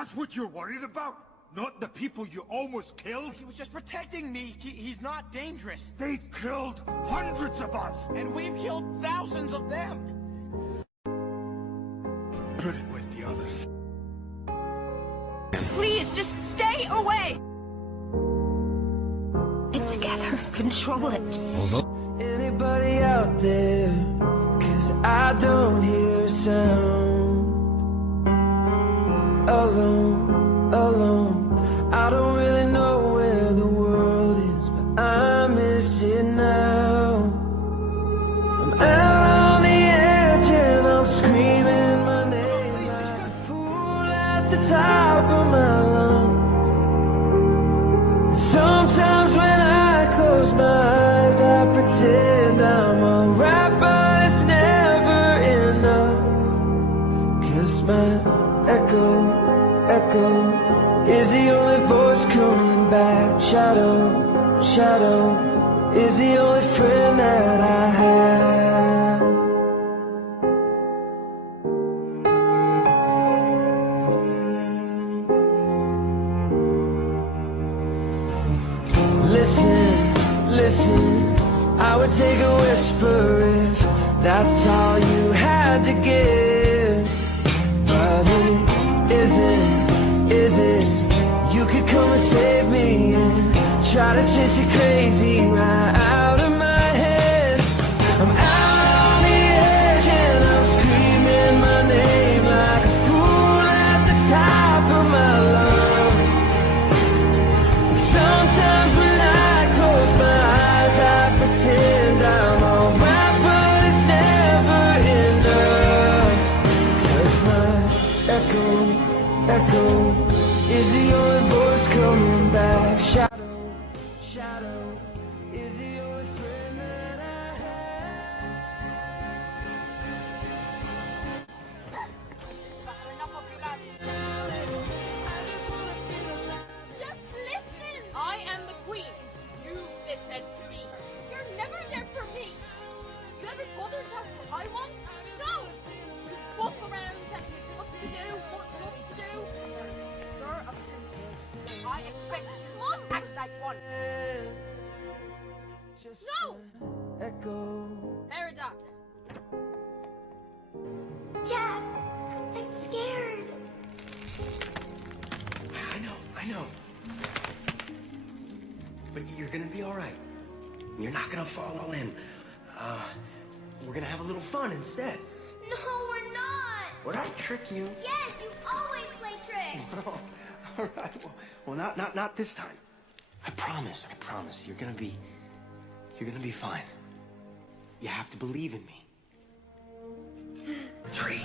That's what you're worried about? Not the people you almost killed? He was just protecting me. He's not dangerous. They've killed hundreds of us! And we've killed thousands of them! Put it with the others. Please, just stay away! Get together. Control it. Anybody out there? 'Cause I don't hear a sound. Alone, alone. I don't really know where the world is, but I miss it now. I'm out on the edge and I'm screaming my name like a fool at the top of my lungs. Sometimes when I close my eyes, I pretend I'm alright, but it's never enough. 'Cause my echo is the only voice coming back. Shadow is the only friend that I have. Listen, I would take a whisper if that's all you had to give. But is it? You could come and save me and try to chase it crazy right out of my head. I'm out on the edge and I'm screaming my name like a fool at the top of my lungs. Sometimes when I close my eyes, I pretend I'm alright, but it's never enough. 'Cause my echo is the only voice coming back. Shadow is the only friend that I have. Enough of you guys. I just wanna feel alive. Just listen! I am the queen. You listen to me. You're never there for me. You ever bother to ask what I want? No! You walk around telling me what to do, what not to do. You're a princess. I expect you to act like one. Just No! echo. Merida. Jack, I'm scared. I know. But you're gonna be all right. You're not gonna fall in. We're gonna have a little fun instead. No, we're not. Would I trick you? Yes, you always play tricks. Oh, all right. Well, not this time. I promise. You're gonna be fine. You have to believe in me. 3,